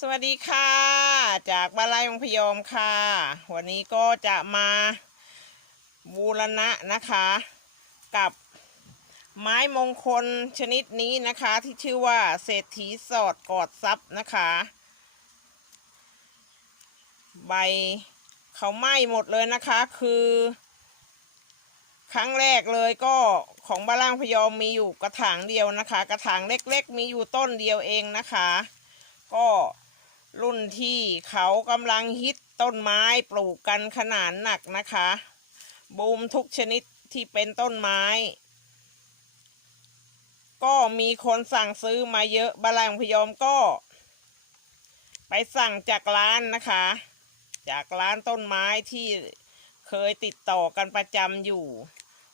สวัสดีค่ะ จากบ้านไร่องพยอมค่ะ วันนี้ก็จะมาบูรณะนะคะ กับไม้มงคลชนิดนี้นะคะ ที่ชื่อว่าเศรษฐีสอดกอดซับนะคะ ใบเขาไหม้หมดเลยนะคะคือ ครั้งแรกเลยก็ของบ้านล่างพยอมมีอยู่กระถางเดียวนะคะ กระถางเล็กๆ มีอยู่ต้นเดียวเองนะคะก็ รุ่นที่เขากำลังฮิตต้นไม้ปลูกกันขนาดหนักนะคะ บูมทุกชนิดที่เป็นต้นไม้ ก็มีคนสั่งซื้อมาเยอะบาลังพยอมก็ ไปสั่งจากร้านนะคะ จากร้านต้นไม้ที่เคยติดต่อกันประจำอยู่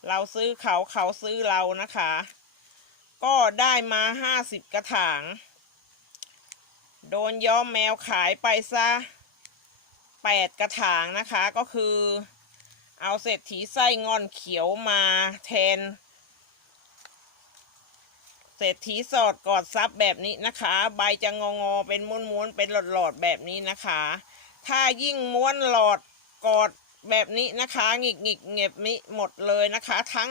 เราซื้อเขาเขาซื้อเรานะคะ ก็ได้มาห้าสิบกระถาง โดนย้อมแมวขายไปซะแปดกระถางนะคะก็คือ เอาเศรษฐีไส้งอนเขียวมาแทน เศรษฐีสอดกอดซับแบบนี้นะคะ ใบจะงองอๆเป็นม้วนๆเป็นหลอดๆแบบนี้นะคะ ถ้ายิ่งม้วนหลอดกอดแบบนี้นะคะหงิกหงิกเงียบมิหมดเลยนะคะ ทั้ง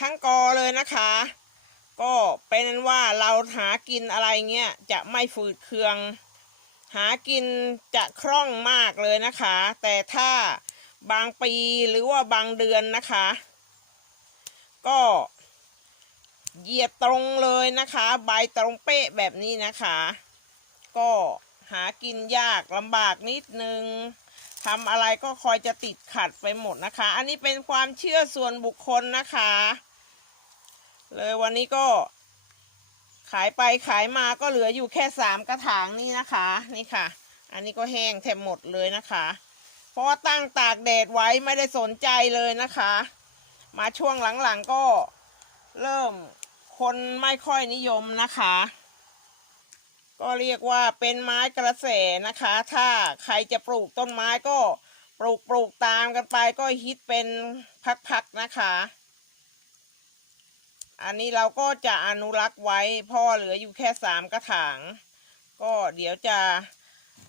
ทั้งกอเลยนะคะ ก็เป็นว่าเราหากินอะไรเงี้ยจะไม่ฝืดเคือง หากินจะคล่องมากเลยนะคะ แต่ถ้าบางปีหรือว่าบางเดือนนะคะ ก็เหยียดตรงเลยนะคะ ใบตรงเป๊ะแบบนี้นะคะ ก็หากินยากลำบากนิดนึงทำอะไรก็คอยจะติดขัดไปหมดนะคะ อันนี้เป็นความเชื่อส่วนบุคคลนะคะ เลยวันนี้ก็ ขายไปขายมาก็เหลืออยู่แค่สามกระถางนี่นะคะ นี่ค่ะ อันนี้ก็แห้งแทบหมดเลยนะคะ เพราะว่าตั้งตากแดดไว้ไม่ได้สนใจเลยนะคะ มาช่วงหลังๆก็เริ่มคนไม่ค่อยนิยมนะคะ ก็เรียกว่าเป็นไม้กระแสนะคะ ถ้าใครจะปลูกต้นไม้ก็ปลูกปลูกตามกันไปก็ฮิตเป็นพักๆนะคะ อันนี้เราก็จะอนุรักษ์ไว้พ่อเหลืออยู่แค่สามกระถาง ก็เดี๋ยวจะ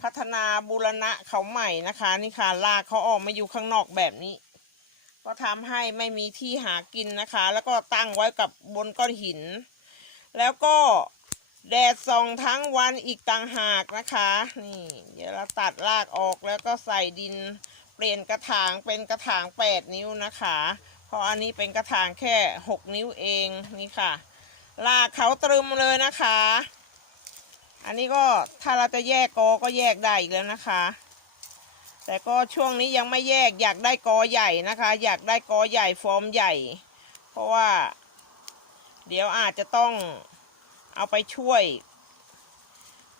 พัฒนาบูรณะเขาใหม่นะคะ นี่ค่ะรากเขาออกมาอยู่ข้างนอกแบบนี้ ก็ทำให้ไม่มีที่หากินนะคะ แล้วก็ตั้งไว้กับบนก้อนหิน แล้วก็แดดส่องทั้งวันอีกต่างหากนะคะ นี่เดี๋ยวเราตัดรากออกแล้วก็ใส่ดิน เปลี่ยนกระถางเป็นกระถางแปดนิ้วนะคะ เพราะอันนี้เป็นกระถางแค่หกนิ้วเองนี่ค่ะรากเขาตรึมเลยนะคะ อันนี้ก็ถ้าเราจะแยกกอก็แยกได้อีกแล้วนะคะ แต่ก็ช่วงนี้ยังไม่แยกอยากได้กอใหญ่นะคะ อยากได้กอใหญ่ฟอร์มใหญ่ เพราะว่า เดี๋ยวอาจจะต้องเอาไปช่วย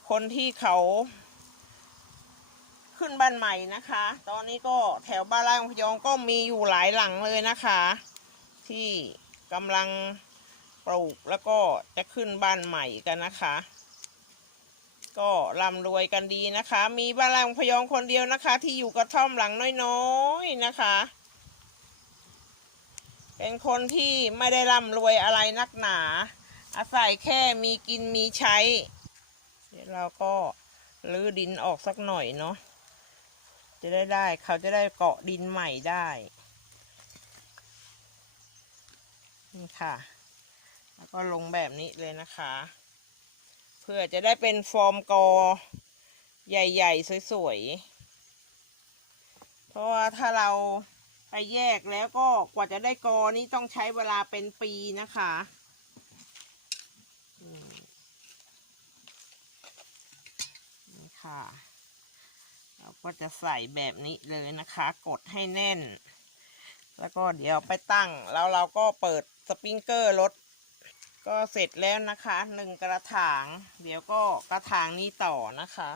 คนที่เขา ขึ้นบ้านใหม่นะคะ ตอนนี้ก็แถวบ้านไร่ของพยองก็มีอยู่หลายหลังเลยนะคะ ที่กำลังปลูกแล้วก็จะขึ้นบ้านใหม่กันนะคะ ก็ร่ำรวยกันดีนะคะ มีบ้านไร่ของพยองคนเดียวนะคะ ที่อยู่กระท่อมหลังน้อยๆนะคะ เป็นคนที่ไม่ได้ร่ำรวยอะไรนักหนา อาศัยแค่มีกินมีใช้ เดี๋ยวเราก็ลื้อดินออกสักหน่อยเนาะ จะได้ได้เขาจะได้เกาะดินใหม่ได้ นี่ค่ะ แล้วก็ลงแบบนี้เลยนะคะ เพื่อจะได้เป็นฟอร์มกอ ใหญ่ๆ สวยๆ เพราะว่าถ้าเราไปแยกแล้วก็กว่าจะได้กอนี้ต้องใช้เวลาเป็นปีนะคะนี่ค่ะ เราก็จะใส่แบบนี้เลยนะคะ กดให้แน่น แล้วก็เดี๋ยวไปตั้ง แล้วเราก็เปิดสปริงเกอร์รถก็เสร็จแล้วนะคะหนึ่งกระถาง เดี๋ยวก็กระถางนี้ต่อนะคะ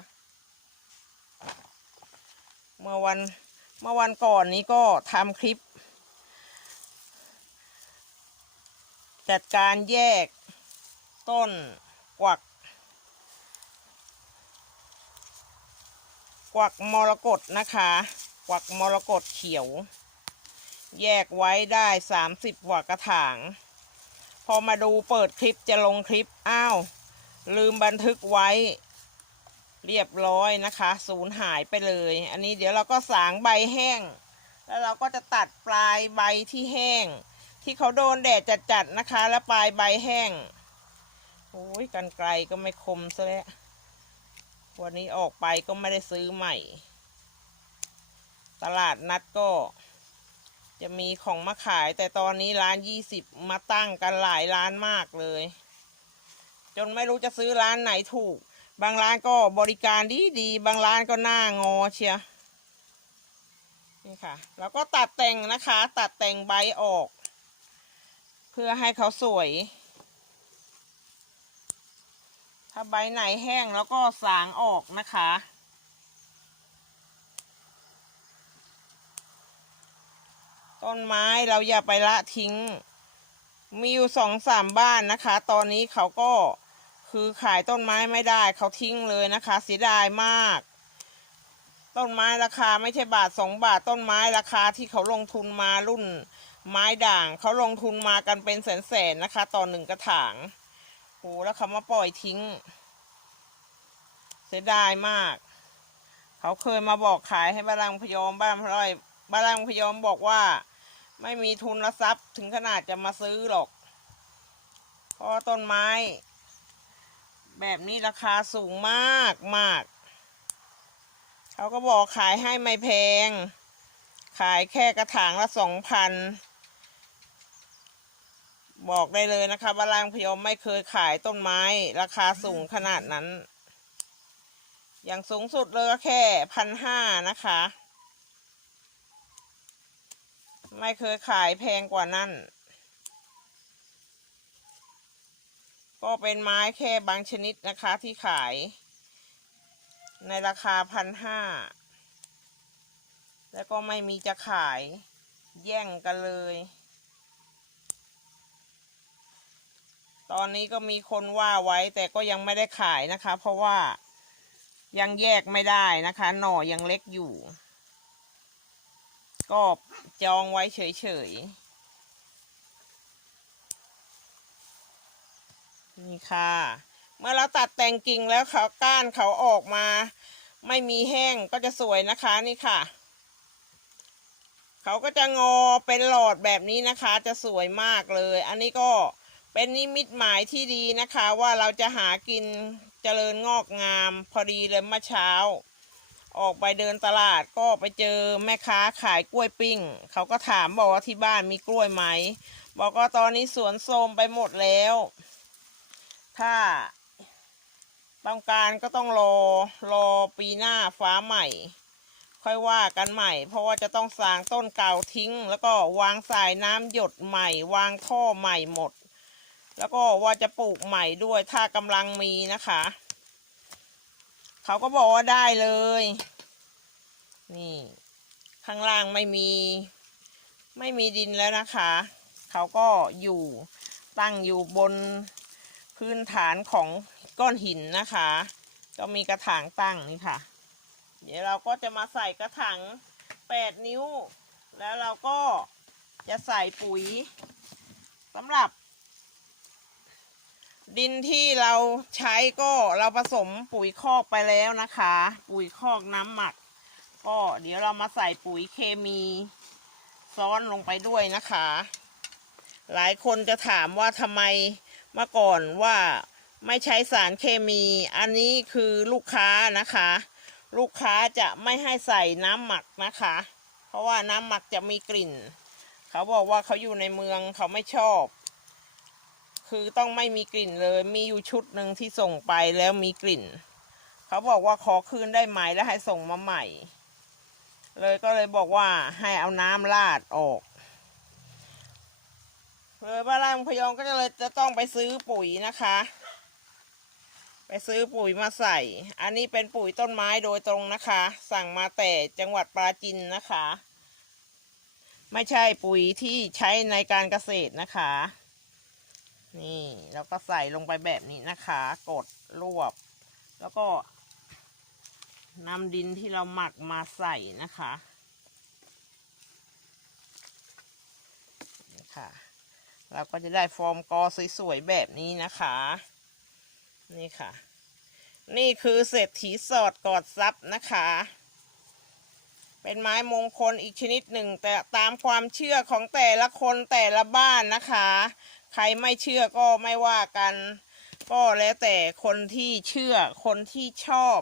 เมื่อวันเมื่อวันก่อนนี้ก็ทำคลิป จัดการแยกต้นกวัก กวักมรกตนะคะ กวักมรกตเขียว แยกไว้ได้สามสิบกว่ากระถาง พอมาดูเปิดคลิปจะลงคลิป อ้าว ลืมบันทึกไว้ เรียบร้อยนะคะสูญหายไปเลย อันนี้เดี๋ยวเราก็สางใบแห้ง แล้วเราก็จะตัดปลายใบที่แห้ง ที่เขาโดนแดดจัดๆนะคะ แล้วปลายใบแห้งโอ้ยกันไกลก็ไม่คมซะแล้ว วันนี้ออกไปก็ไม่ได้ซื้อใหม่ ตลาดนัดก็ จะมีของมาขายแต่ตอนนี้ร้านยี่สิบมาตั้งกันหลายร้านมากเลย จนไม่รู้จะซื้อร้านไหนถูก บางร้านก็บริการดีดี บางร้านก็หน้างอเชียนี่ค่ะ แล้วก็ตัดแต่งนะคะ ตัดแต่งใบออก เพื่อให้เขาสวย ถ้าใบไหนแห้งแล้วก็สางออกนะคะ ต้นไม้เราอย่าไปละทิ้ง มีอยู่สองสามบ้านนะคะ ตอนนี้เขาก็คือขายต้นไม้ไม่ได้ เขาทิ้งเลยนะคะเสียดายมาก ต้นไม้ราคาไม่ใช่บาทสองบาทต้นไม้ราคาที่เขาลงทุนมารุ่นไม้ด่างเขาลงทุนมากันเป็นแสนๆนะคะ ต่อหนึ่งกระถาง โหแล้วเขามาปล่อยทิ้ง เสียดายมาก เขาเคยมาบอกขายให้บ้านรังพยอมบ้านพลอยบ้านรังพยอมบอกว่า ไม่มีทุนทรัพย์ถึงขนาดจะมาซื้อหรอก เพราะต้นไม้ แบบนี้ราคาสูงมากมาก เขาก็บอกขายให้ไม่แพง ขายแค่กระถางละสองพัน บอกได้เลยนะคะบ้านรางพยอมไม่เคยขายต้นไม้ ราคาสูงขนาดนั้น อย่างสูงสุดเลยก็แค่พันห้านะคะ ไม่เคยขายแพงกว่านั้น ก็เป็นไม้แค่บางชนิดนะคะที่ขาย ในราคาพันห้าแล้วก็ไม่มีจะขายแย่งกันเลย ตอนนี้ก็มีคนว่าไว้แต่ก็ยังไม่ได้ขายนะคะ เพราะว่ายังแยกไม่ได้นะคะ หน่อยังเล็กอยู่ ก็จองไว้เฉยๆ นี่ค่ะ เมื่อเราตัดแต่งกิ่งแล้วเขาก้านเขาออกมา ไม่มีแห้งก็จะสวยนะคะนี่ค่ะ เขาก็จะงอเป็นหลอดแบบนี้นะคะ จะสวยมากเลย อันนี้ก็ เป็นนิมิตหมายที่ดีนะคะ ว่าเราจะหากินเจริญงอกงาม พอดีเลยเมื่อเช้า ออกไปเดินตลาดก็ไปเจอแม่ค้าขายกล้วยปิ้ง เขาก็ถามบอกว่าที่บ้านมีกล้วยไหม บอกว่าตอนนี้สวนโทมไปหมดแล้ว ถ้าต้องการก็ต้องรอรอปีหน้าฟ้าใหม่ ค่อยว่ากันใหม่ เพราะว่าจะต้องสร้างต้นเก่าทิ้ง แล้วก็วางสายน้ำหยดใหม่ วางท่อใหม่หมด แล้วก็ว่าจะปลูกใหม่ด้วยถ้ากำลังมีนะคะ เขาก็บอกว่าได้เลย นี่ ข้างล่างไม่มี ไม่มีดินแล้วนะคะ เขาก็อยู่ตั้งอยู่บนพื้นฐานของก้อนหินนะคะ ก็มีกระถางตั้งนี่ค่ะ เดี๋ยวเราก็จะมาใส่กระถางแปดนิ้ว แล้วเราก็จะใส่ปุ๋ยสำหรับ ดินที่เราใช้ก็เราผสมปุ๋ยคอกไปแล้วนะคะ ปุ๋ยคอกน้ำหมัก ก็เดี๋ยวเรามาใส่ปุ๋ยเคมีซ้อนลงไปด้วยนะคะ หลายคนจะถามว่าทำไมเมื่อก่อนว่าไม่ใช้สารเคมี อันนี้คือลูกค้านะคะ ลูกค้าจะไม่ให้ใส่น้ำหมักนะคะ เพราะว่าน้ำหมักจะมีกลิ่น เขาบอกว่าเขาอยู่ในเมืองเขาไม่ชอบ คือต้องไม่มีกลิ่นเลย มีอยู่ชุดหนึ่งที่ส่งไปแล้วมีกลิ่น เขาบอกว่าขอคืนได้ไหมแล้วให้ส่งมาใหม่ เลยก็เลยบอกว่าให้เอาน้ำราดออก เลยบ้านรางพยองก็เลยจะต้องไปซื้อปุ๋ยนะคะ ไปซื้อปุ๋ยมาใส่ อันนี้เป็นปุ๋ยต้นไม้โดยตรงนะคะ สั่งมาแต่จังหวัดปราจินนะคะ ไม่ใช่ปุ๋ยที่ใช้ในการเกษตรนะคะ นี่แล้วก็ใส่ลงไปแบบนี้นะคะ กดรวบ แล้วก็นำดินที่เราหมักมาใส่นะคะนี่ค่ะ เราก็จะได้ฟอร์มกอสวยๆแบบนี้นะคะ นี่ค่ะ นี่คือเศรษฐีสอดกอดซับนะคะ เป็นไม้มงคลอีกชนิดหนึ่ง แต่ตามความเชื่อของแต่ละคนแต่ละบ้านนะคะ ใครไม่เชื่อก็ไม่ว่ากัน ก็แล้วแต่คนที่เชื่อคนที่ชอบ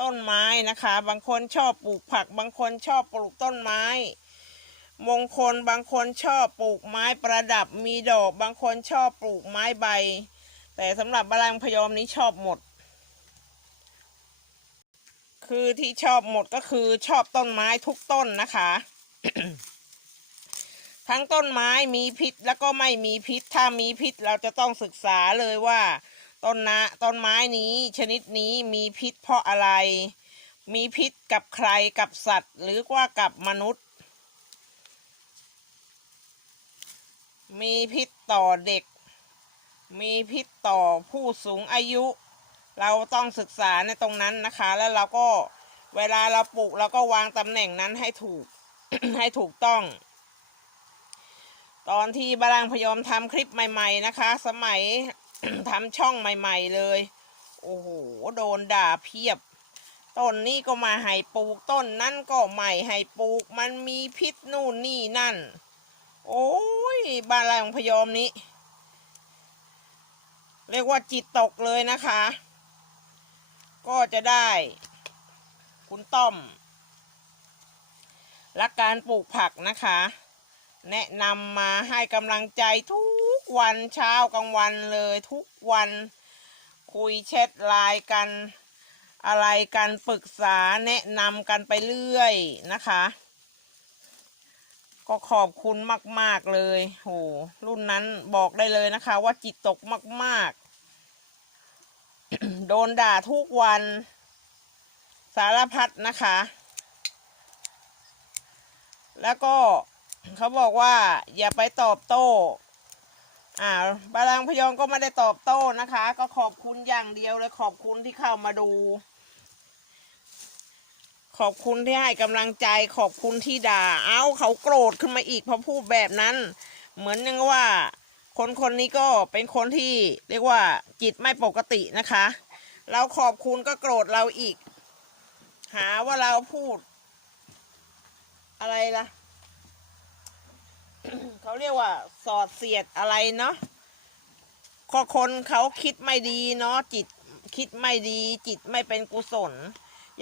ต้นไม้นะคะ บางคนชอบปลูกผัก บางคนชอบปลูกต้นไม้ มงคลบางคนชอบปลูกไม้ประดับมีดอก บางคนชอบปลูกไม้ใบ แต่สำหรับบาลังพยอมนี้ชอบหมด คือที่ชอบหมดก็คือชอบต้นไม้ทุกต้นนะคะ ทั้งต้นไม้มีพิษแล้วก็ไม่มีพิษ ถ้ามีพิษเราจะต้องศึกษาเลยว่า ต้นนะต้นไม้นี้ชนิดนี้มีพิษเพราะอะไร มีพิษกับใครกับสัตว์ หรือว่ากับมนุษย์ มีพิษต่อเด็ก มีพิษต่อผู้สูงอายุ เราต้องศึกษาในตรงนั้นนะคะ แล้วเราก็เวลาเราปลูกเราก็วางตำแหน่งนั้นให้ถูกให้ถูกต้อง ตอนที่บาลังพยอมทำคลิปใหม่ ๆ นะคะ สมัย ทำช่องใหม่ ๆ เลย โอ้โห โดนด่าเพียบ ต้นนี้ก็มาให้ปลูกต้นนั้นก็ไม่ให้ปลูก มันมีพิษนู่นนี่นั่น โอ้ยบาลังพยอมนี้ เรียกว่าจิตตกเลยนะคะ ก็จะได้ คุณต้อมและการปลูกผักนะคะ แนะนำมาให้กำลังใจทุกวันเช้ากลางวันเลยทุกวันคุยแชทไลน์กัน อะไรกันปรึกษาแนะนำกันไปเรื่อยนะคะ ก็ขอบคุณมาก ๆ เลยโหรุ่นนั้นบอกได้เลยนะคะ ว่าจิตตกมาก ๆ โดนด่าทุกวันสารพัดนะคะ แล้วก็ เขาบอกว่าอย่าไปตอบโต้ อ่าบาลังพยองก็ไม่ได้ตอบโต้นะคะ ก็ขอบคุณอย่างเดียวเลยขอบคุณที่เข้ามาดู ขอบคุณที่ให้กำลังใจขอบคุณที่ด่า เอ้าเขาโกรธขึ้นมาอีกเพราะพูดแบบนั้น เหมือนยังว่า คนคนนี้ก็เป็นคนที่เรียกว่าจิตไม่ปกตินะคะ เราขอบคุณก็โกรธเราอีก หาว่าเราพูด อะไรล่ะ เขาเรียกว่าสอดเสียดอะไรเนาะก็คนเขาคิดไม่ดีเนาะจิตคิดไม่ดี จิตไม่เป็นกุศล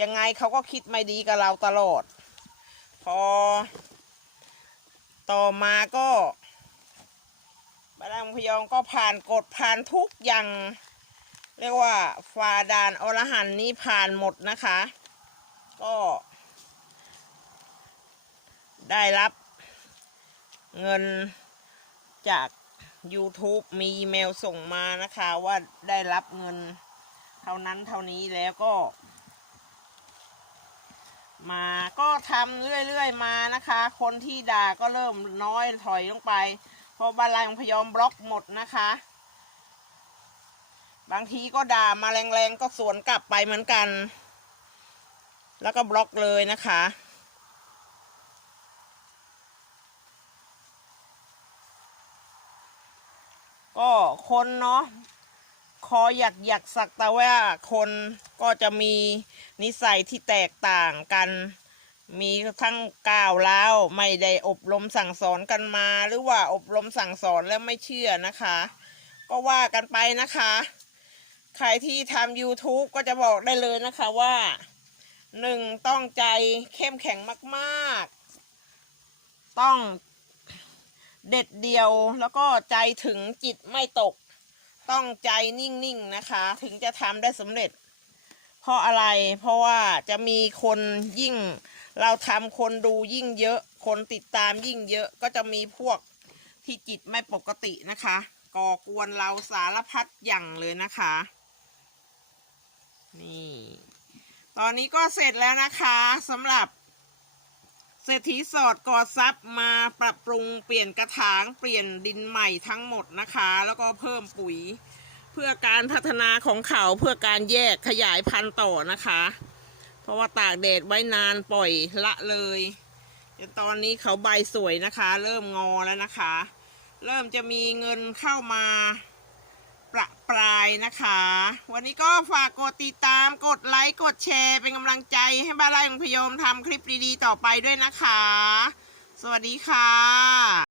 ยังไงเขาก็คิดไม่ดีกับเราตลอด พอ ต่อมาก็บาลังพยองก็ผ่านกฎผ่านทุกอย่าง เรียกว่าฟาดานอรหันนี้ผ่านหมดนะคะ ก็ ได้รับ เงินจาก YouTube มีอีเมลส่งมานะคะว่าได้รับเงิน เท่านั้นเท่านี้แล้วก็ มาก็ทำเรื่อยๆมานะคะ คนที่ด่าก็เริ่มน้อยถอยลงไป เพราะบาลังพยอมบล็อกหมดนะคะ บางทีก็ด่ามาแรงๆก็สวนกลับไปเหมือนกัน แล้วก็บล็อกเลยนะคะ ก็คนเนาะคอหยักหยักสักแต่ว่าคนก็จะมีนิสัยที่แตกต่างกัน มีทั้งก้าวแล้วไม่ได้อบรมสั่งสอนกันมา หรือว่าอบรมสั่งสอนแล้วไม่เชื่อนะคะ ก็ว่ากันไปนะคะ ใครที่ทำ YouTube ก็จะบอกได้เลยนะคะว่าหนึ่งต้องใจเข้มแข็งมาก ๆ ต้อง เด็ดเดียวแล้วก็ใจถึงจิตไม่ตก ต้องใจนิ่งๆนะคะ ถึงจะทำได้สำเร็จ เพราะอะไรเพราะว่าจะมีคนยิ่ง เราทำคนดูยิ่งเยอะ คนติดตามยิ่งเยอะก็จะมีพวกที่จิตไม่ปกตินะคะ ก่อกวนเราสารพัดอย่างเลยนะคะ นี่ ตอนนี้ก็เสร็จแล้วนะคะสำหรับ เศรษฐีสอดกอซับมาปรับปรุงเปลี่ยนกระถางเปลี่ยนดินใหม่ทั้งหมดนะคะ แล้วก็เพิ่มปุ๋ย เพื่อการพัฒนาของเขาเพื่อการแยกขยายพันธุ์ต่อนะคะ เพราะว่าตากแดดไว้นานปล่อยละเลยจนตอนนี้เขาใบสวยนะคะ เริ่มงอแล้วนะคะ เริ่มจะมีเงินเข้ามา ประปรายนะคะ วันนี้ก็ฝากกดติดตามกดไลค์กดแชร์เป็นกำลังใจให้บ้านไร่ของพยมทำคลิปดีๆต่อไปด้วยนะคะ สวัสดีค่ะ